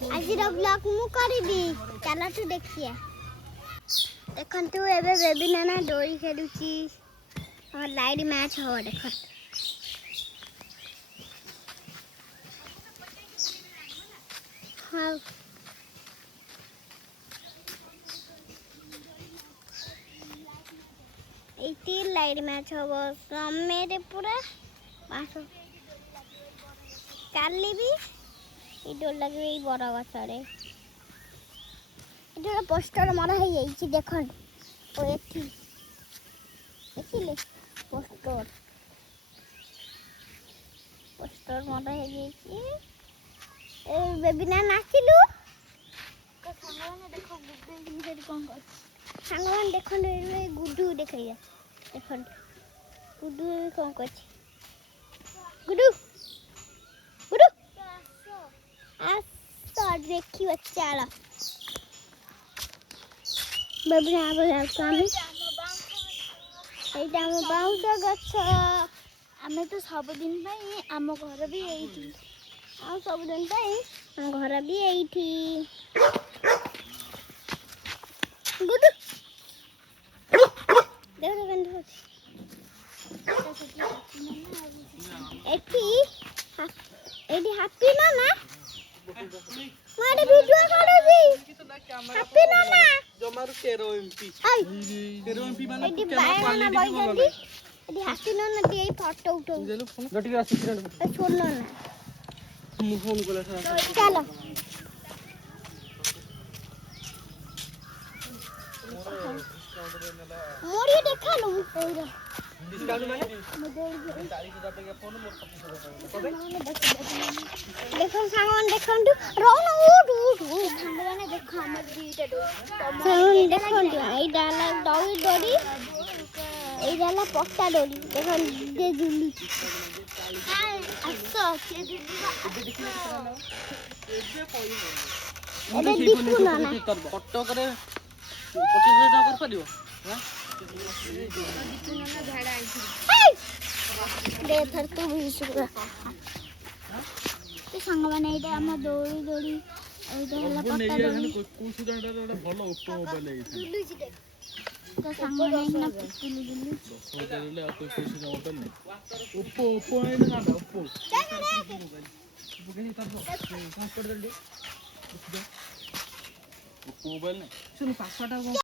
आज ब्लॉग मु करबी चलो तू देखिए देखंतु एबे बेबी नाना डोरी खेलुची और लाइट मैच हो देख हाँ एटी लाइट मैच हो मेरे पूरा पास काली भी ये डोर लगे बड़ गछरे ये पोस्टर मरा है यही देखन ओ एठी देखिले पोस्टर पोस्टर मरा है यही ए बेबी ना नाचिलु का संगवाने देखो गुड्डू इनसे कोन कर संगवान देखन रे गुड्डू देखैया देखन गुड्डू कोन कर गुड्डू गुड्डू आ तो देखी बच्चा ला बेबी ना बोल स्वामी एटा हम बाउंस गछ आमे तो सब दिन पई आम घर भी एठी आ सब दिन पई हम घर भी एठी गुड देखो बंद एठी एठी हैप्पी ना मारे वीडियो करूची हैप्पी ना जमारू 13 एमपी 13 एमपी माने एठी बाय ना बाई जल्दी एठी हैप्पी ना दी फोटो उठो गटी आसी छोड़ ना मु फोन कोला चलो मोरी देखा लो कोइरा डिस्काउंट माने मुझे 40,000 टका फोन मोर 25,000 देखो सामान देखंतु रोन उठ सामान देखो हमर दीटा डो सामान देखंतु एई डाला डोरी एई डाला पट्टा डोरी देखो दे जुली अच्छा के एबे दीपू ना ना फोटो करे 25,000 टका कर परियो हां दीपू ना झाड़ा आई दे थर तू विसुरा ते संग माने एटा हम दौड़ी दौड़ी एटा हला पट्टा दौड़ी को सुदाडा रे भलो ओप्पो मोबाइल है दुलु जी देख तो संग माने ना दुलु दुलु मोबाइल आ कोई पैसे मोबाइल नहीं ओप्पो है ना ओप्पो चल रे ओप्पो के ट्रांसफर कर दे ओप्पो मोबाइल नहीं सुन पासवर्ड